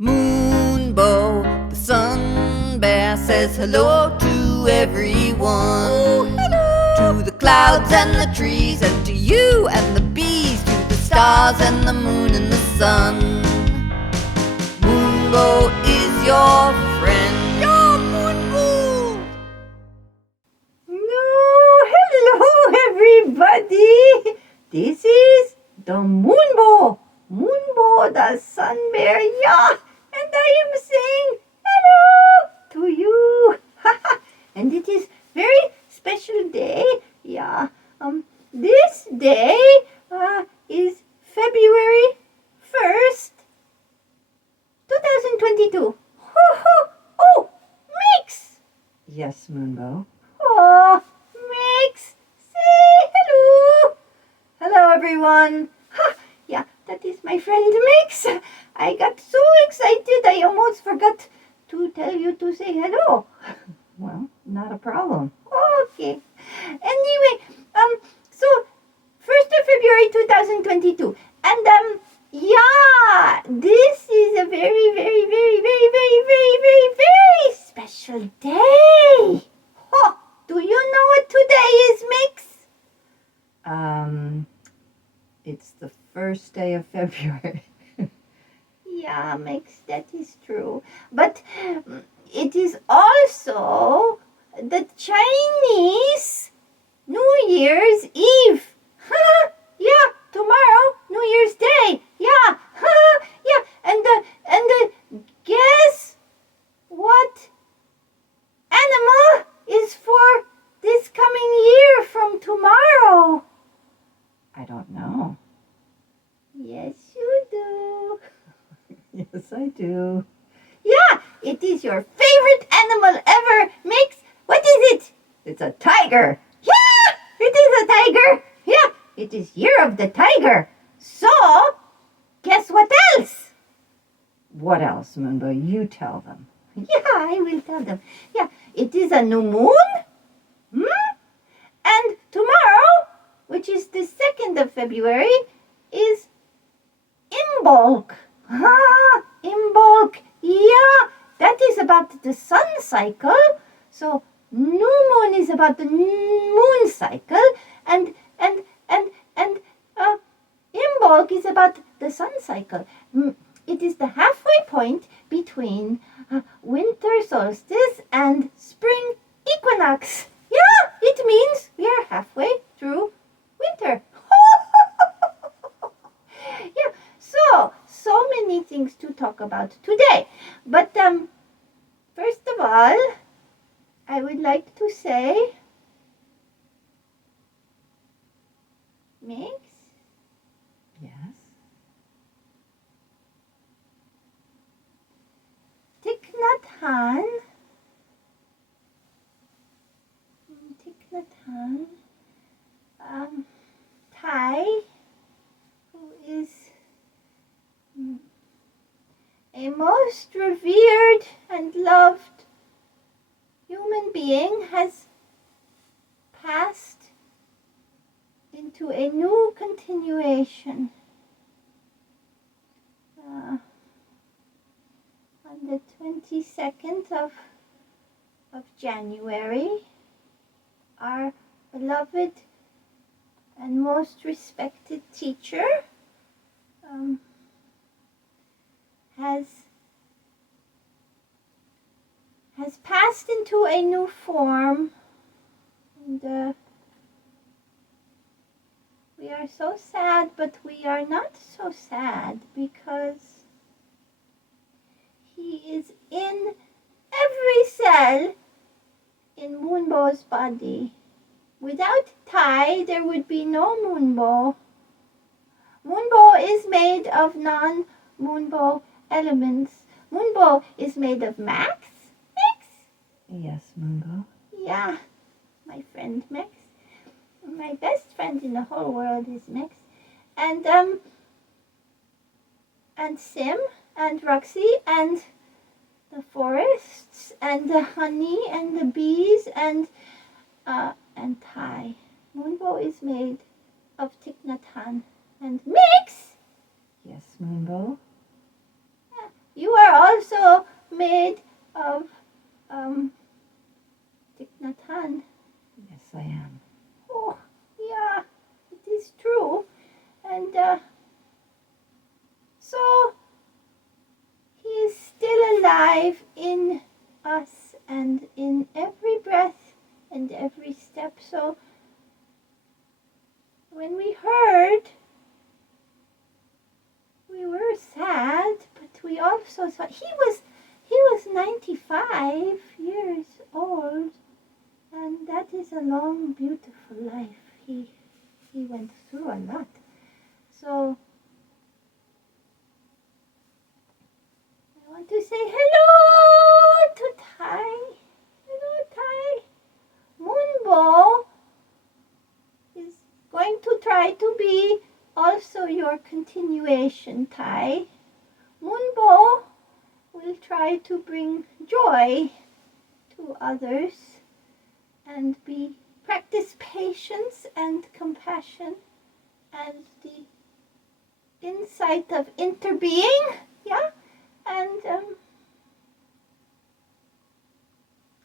Moonbow, the sun bear, says hello to everyone. Oh, hello! To the clouds and the trees, and to you and the bees, to the stars and the moon and the sun. Moonbow is your friend. Your Moonbow! No, hello everybody! This is the Moonbow. Moonbow, the sun bear, yeah! And I am saying hello to you. And it is very special day. Yeah. This day is February 1st, 2022. Oh, Mix! Yes, Moonbow. Oh, Mix, say hello. Hello, everyone. Yeah, that is my friend Mix. I got so excited I almost forgot to tell you to say hello. Well, not a problem. Okay. Anyway, so 1st of February 2022. And yeah, this is a very, very, very, very, very, very, very, very special day. Do you know what today is, Mix? It's the first day of February. Yeah, Mix, that is true. But it is also the Chinese New Year's Eve. Yeah, tomorrow, New Year's Day. Yeah, yeah. And guess what animal is for this coming year from tomorrow? I don't know. Yes, you do. Yes, I do. Yeah, it is your favorite animal ever, Mix. What is it? It's a tiger. Yeah, it is a tiger. Yeah, it is Year of the Tiger. So, guess what else? What else, Moonbow? You tell them. Yeah, I will tell them. Yeah, it is a new moon. And tomorrow, which is the 2nd of February, is Imbolc. Imbolc. Yeah, that is about the sun cycle. So new moon is about the moon cycle, and Imbolc is about the sun cycle. It is the halfway point between winter solstice and spring equinox. Yeah, it means we are halfway through winter. Yeah, so many things to talk about today. But first of all, I would like to say, Mix? Yes? Thich Nhat Hanh. Thich Nhat Hanh. Thai, who is a most revered and loved human being, has passed into a new continuation. On the 22nd of January, our beloved and most respected teacher has passed into a new form, and we are so sad, but we are not so sad because he is in every cell in Moonbow's body. Without Thai, there would be no Moonbow. Moonbow is made of non-Moonbow elements. Moonbow is made of Max. Yes, Moonbow. Yeah, my friend Max. My best friend in the whole world is Max. And Sim, and Roxy, and the forests, and the honey, and the bees, and Thai. Moonbow is made of Thich Nhat Hanh. And Mix! Yes, Moonbow? You are made of Thich Nhat Hanh? Yes, I am. Oh, yeah, it is true. And so he is still alive in us and in every breath and every step. So when we heard, we were sad, but we also thought he was 95 years old, and that is a long, beautiful life. He went through a lot. So I want to say hello to Tai. Hello, Tai. Moonbow is going to try to be also your continuation, Tai. Moonbow will try to bring joy to others and practice patience and compassion and the insight of interbeing, yeah? And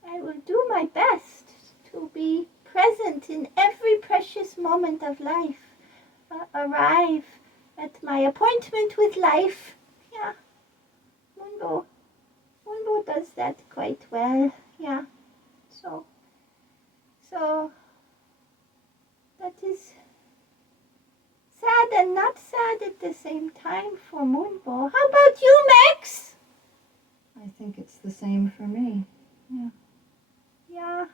I will do my best to be present in every precious moment of life, arrive at my appointment with life. Yeah, Moonbow does that quite well. Yeah, so that is sad and not sad at the same time for Moonbow. How about you, Max? I think it's the same for me. Yeah. Yeah.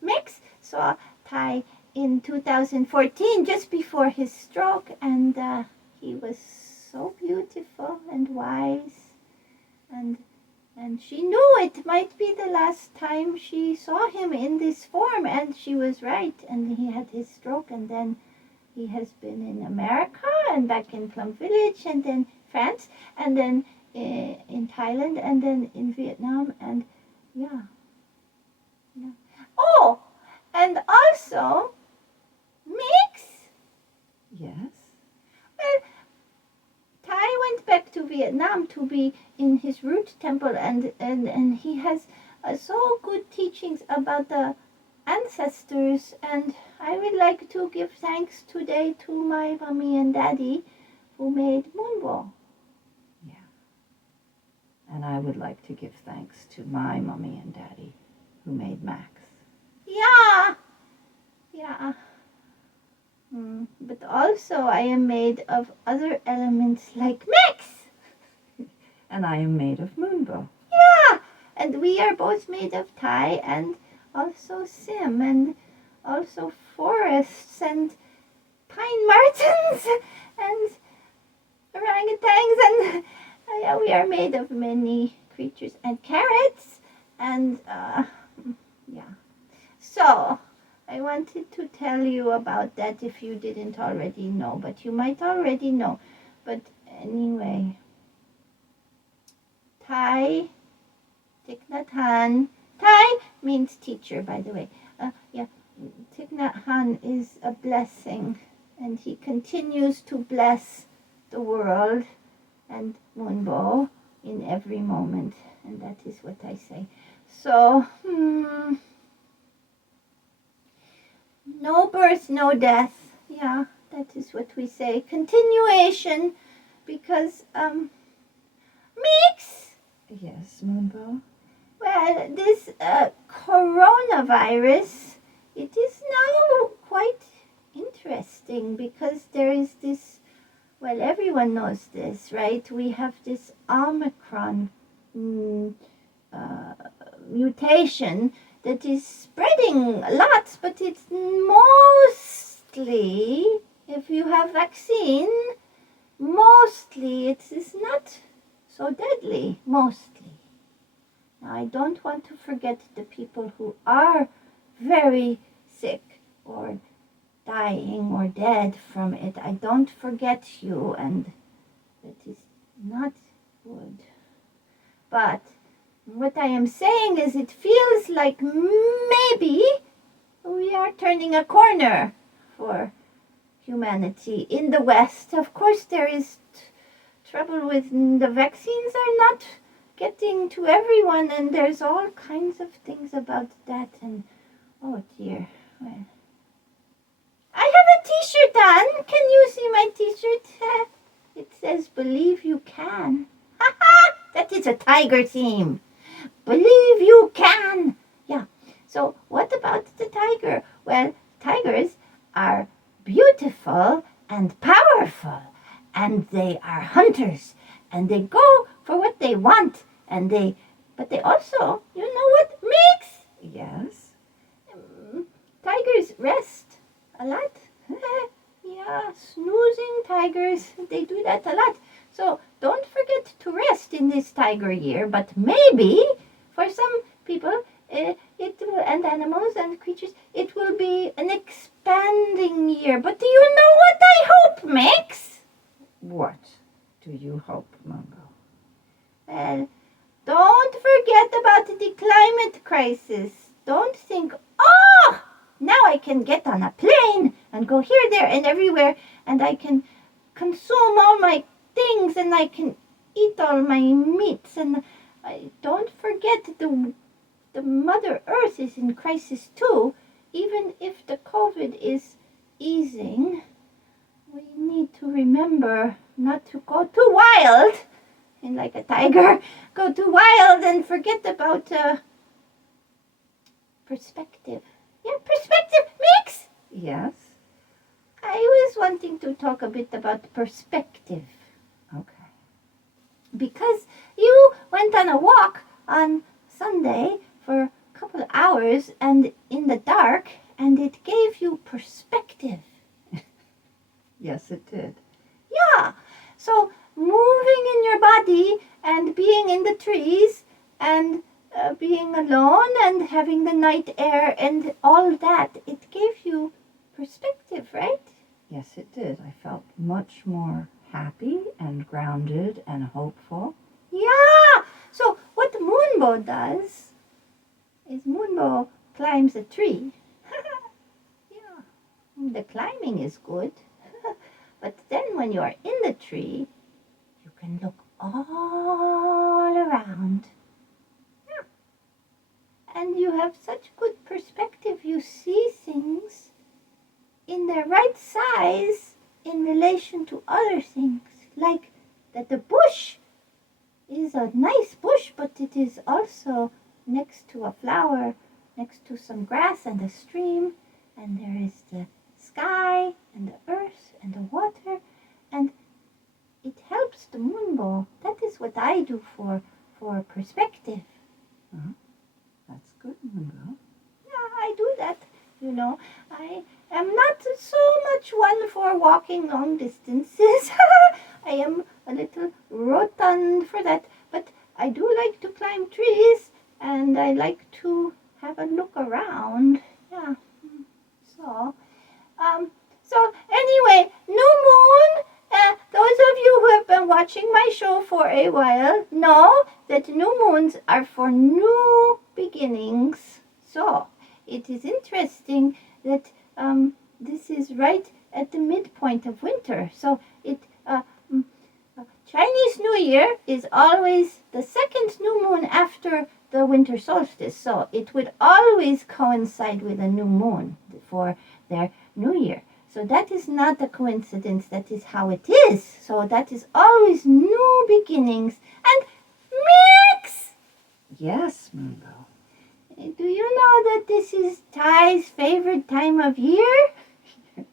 Max saw Tai in 2014, just before his stroke, and he was so beautiful and wise, and she knew it might be the last time she saw him in this form, and she was right. And he had his stroke, and then he has been in America and back in Plum Village, and then France, and then in Thailand, and then in Vietnam, and yeah. Oh, and also, Mix. Yes? Well, Tai went back to Vietnam to be in his root temple, and he has so good teachings about the ancestors, and I would like to give thanks today to my mommy and daddy who made Moonbow. Yeah. And I would like to give thanks to my mommy and daddy who made Max. Yeah. But also I am made of other elements like Max. And I am made of Moonbow. Yeah, and we are both made of Tai and also Sim and also forests and pine martens and orangutans and yeah, we are made of many creatures and carrots and yeah. So I wanted to tell you about that if you didn't already know, but you might already know. But anyway, Tai, Thich Nhat Hanh. Tai means teacher, by the way. Yeah, Thich Nhat Hanh is a blessing, and he continues to bless the world and Moonbow in every moment, and that is what I say. So, no birth, no death. Yeah, that is what we say. Continuation, because, Mix. Yes, Moonbow? Well, this coronavirus, it is now quite interesting because there is this, well, everyone knows this, right? We have this Omicron mutation that is spreading lots, but it's mostly, if you have vaccine, mostly it is not so deadly, mostly. Now, I don't want to forget the people who are very sick or dying or dead from it. I don't forget you, and that is not good. But what I am saying is it feels like maybe we are turning a corner for humanity in the West. Of course, there is trouble with the vaccines are not getting to everyone, and there's all kinds of things about that, and oh dear. Well, I have a t-shirt on. Can you see my t-shirt? It says, "Believe you can." That is a tiger theme. Believe you can. Yeah. So what about the tiger? Well, tigers are beautiful and powerful, and they are hunters, and they go for what they want, but they also, you know what, Mix? Yes. Tigers rest a lot. Yeah, snoozing tigers, they do that a lot. So don't forget to rest in this tiger year, but maybe for some people and animals and creatures, it will be an expanding year. But do you know what I hope, Mix? What do you hope, Moonbow? Well, don't forget about the climate crisis. Don't think, oh, now I can get on a plane and go here, there, and everywhere, and I can consume all my things, and I can eat all my meats. And don't forget the Mother Earth is in crisis too. Even if the COVID is easing, we need to remember not to go too wild, and like a tiger, go too wild and forget about perspective. Yeah, perspective, Mix? Yes. I was wanting to talk a bit about perspective. Okay. Because you went on a walk on Sunday for a couple of hours and in the dark, and it gave you perspective. Yes, it did. Yeah. So moving in your body and being in the trees and being alone and having the night air and all that, it gave you perspective, right? Yes, it did. I felt much more happy and grounded and hopeful. Yeah. So what Moonbow does is Moonbow climbs a tree. Yeah. The climbing is good. But then when you are in the tree, you can look all around. Yeah. And you have such good perspective. You see things in their right size in relation to other things. Like that the bush is a nice bush, but it is also next to a flower, next to some grass and a stream, and there is the sky and the earth and the water, and it helps the Moonbow. That is what I do for perspective. That's good, Moonbow. Yeah, I do that. You know, I am not so much one for walking long distances. I am a little rotund for that, but I do like to climb trees, and I like to have a look around. Yeah. So anyway, new moon. Those of you who have been watching my show for a while know that new moons are for new beginnings. So it is interesting that this is right at the midpoint of winter. So Chinese New Year is always the second new moon after the winter solstice. So it would always coincide with a new moon for their New Year. So that is not a coincidence. That is how it is. So that is always new beginnings. And Mix! Yes, Moonbow. Do you know that this is Ty's favorite time of year?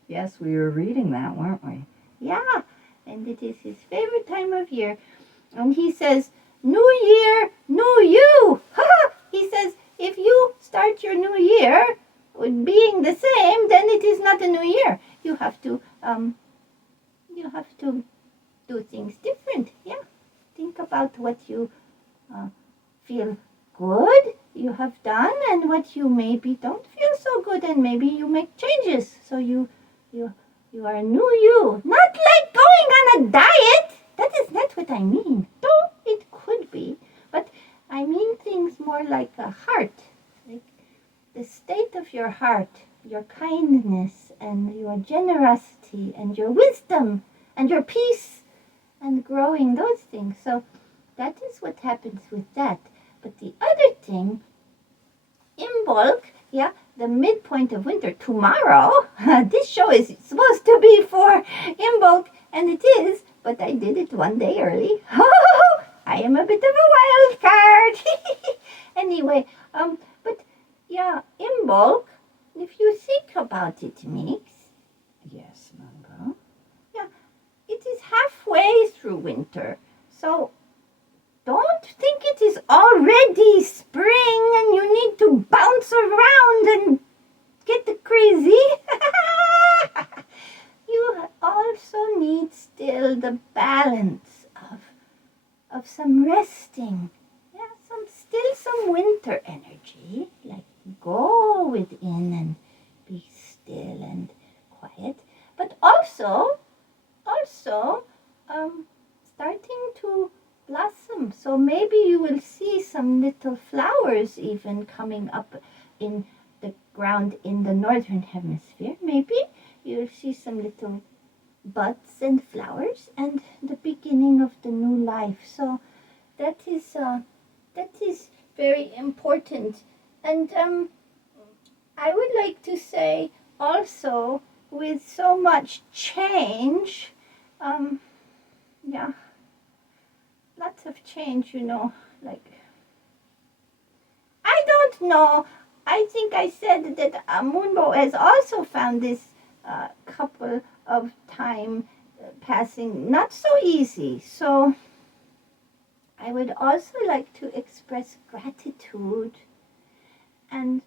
Yes, we were reading that, weren't we? Yeah, and it is his favorite time of year. And he says, New Year, new you. He says, if you start your new year with being the same, then it is not a new year. You have to do things different. Yeah, think about what you feel good you have done, and what you maybe don't feel so good, and maybe you make changes. So you are a new you. Not like going on a diet. That is not what I mean. Though it could be. But I mean things more like a heart. Like the state of your heart, your kindness, and your generosity, and your wisdom, and your peace, and growing those things. So that is what happens with that. But the other thing, Imbolc, yeah, the midpoint of winter, tomorrow, this show is supposed to be for Imbolc, and it is, but I did it one day early. I am a bit of a wild card. Anyway, but yeah, Imbolc, if you think about it, Mix. Yes, Moonbow. Yeah, it is halfway through winter, so don't think it is already spring and you need to bounce around and get crazy. You also need still the balance of some resting. Yeah, some winter energy. Like go within and be still and quiet. But also starting to blossom. So maybe you will see some little flowers even coming up in the ground in the northern hemisphere. Maybe you'll see some little buds and flowers and the beginning of the new life. So that is very important. And I would like to say also, with so much change, yeah, lots of change, like, I don't know. I think I said that Moonbow has also found this couple of time passing not so easy. So I would also like to express gratitude, and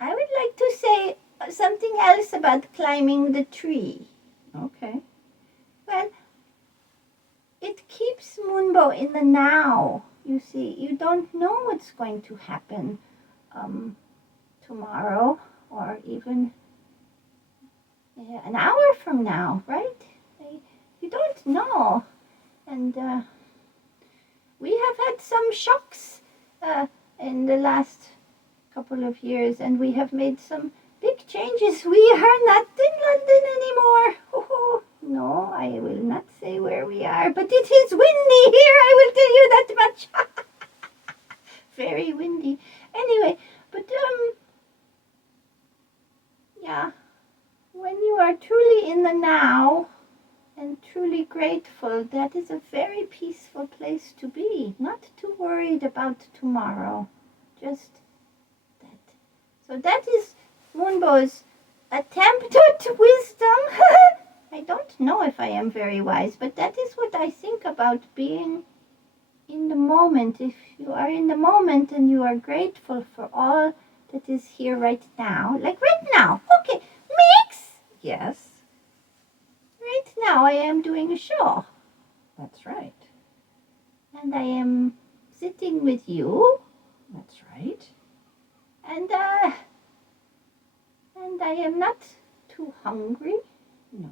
I would like to say something else about climbing the tree. Okay. Well, it keeps Moonbow in the now. You see, you don't know what's going to happen tomorrow or even an hour from now, right? You don't know. And we have had some shocks in the last couple of years, and we have made some big changes. We are not in London anymore. Oh, no, I will not say where we are, but it is windy here, I will tell you that much. Very windy. Anyway, but yeah, when you are truly in the now and truly grateful, that is a very peaceful place to be. Not too worried about tomorrow, just that. So that is Moonbow's attempt at wisdom. I don't know if I am very wise, but that is what I think about being in the moment. If you are in the moment and you are grateful for all that is here right now, like right now. Okay, Mix. Yes. Right now I am doing a show. That's right. And I am sitting with you. That's right. And I am not too hungry. No.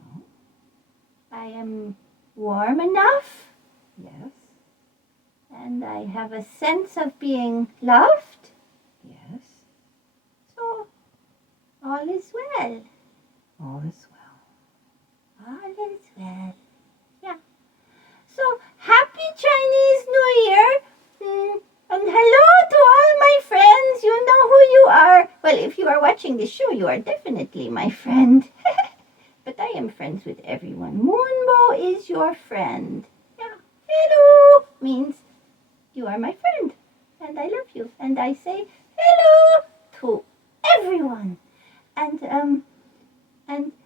I am warm enough. Yes. And I have a sense of being loved. Yes. So, all is well. All is well. All is well. Yeah. So, happy Chinese New Year. And hello to all my friends. You know who you are. Well, if you are watching this show, you are definitely my friend. But I am friends with everyone. Moonbow is your friend. Yeah. Hello means you are my friend. And I love you. And I say hello to everyone. And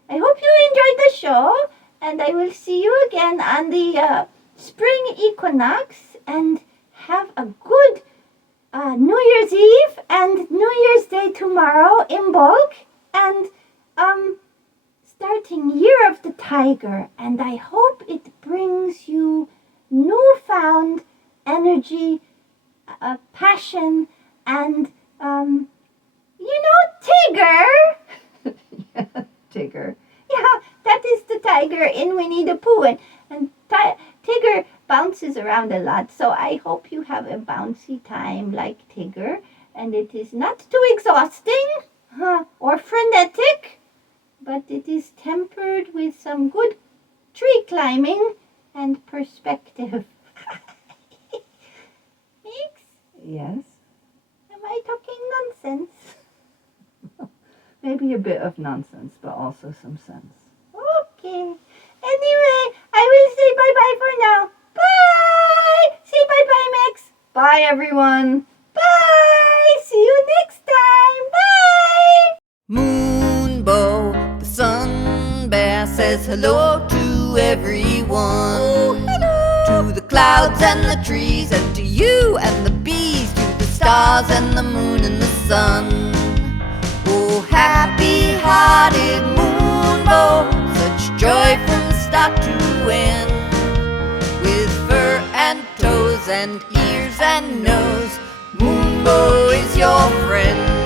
I hope you enjoyed the show. And I will see you again on the spring equinox. And have a good New Year's Eve and New Year's Day tomorrow in Imbolc. And starting Year of the Tiger. And I hope it brings you newfound energy, passion, and Tigger. Yeah, Tigger. Yeah, that is the tiger in Winnie the Pooh, and Tigger bounces around a lot. So I hope you have a bouncy time like Tigger, and it is not too exhausting or frenetic, but it is tempered with some good tree climbing and perspective. Yes? Am I talking nonsense? Maybe a bit of nonsense, but also some sense. Okay. Anyway, I will say bye-bye for now. Bye! Say bye-bye, Max. Bye, everyone. Bye! See you next time. Bye! Moonbow, the sun bear, says hello to everyone. Oh, hello! To the clouds and the trees, and to you and the bees, to the stars and the moon and the sun. Oh, happy-hearted Moonbow, such joy from start to end. With fur and toes and ears and nose, Moonbow is your friend.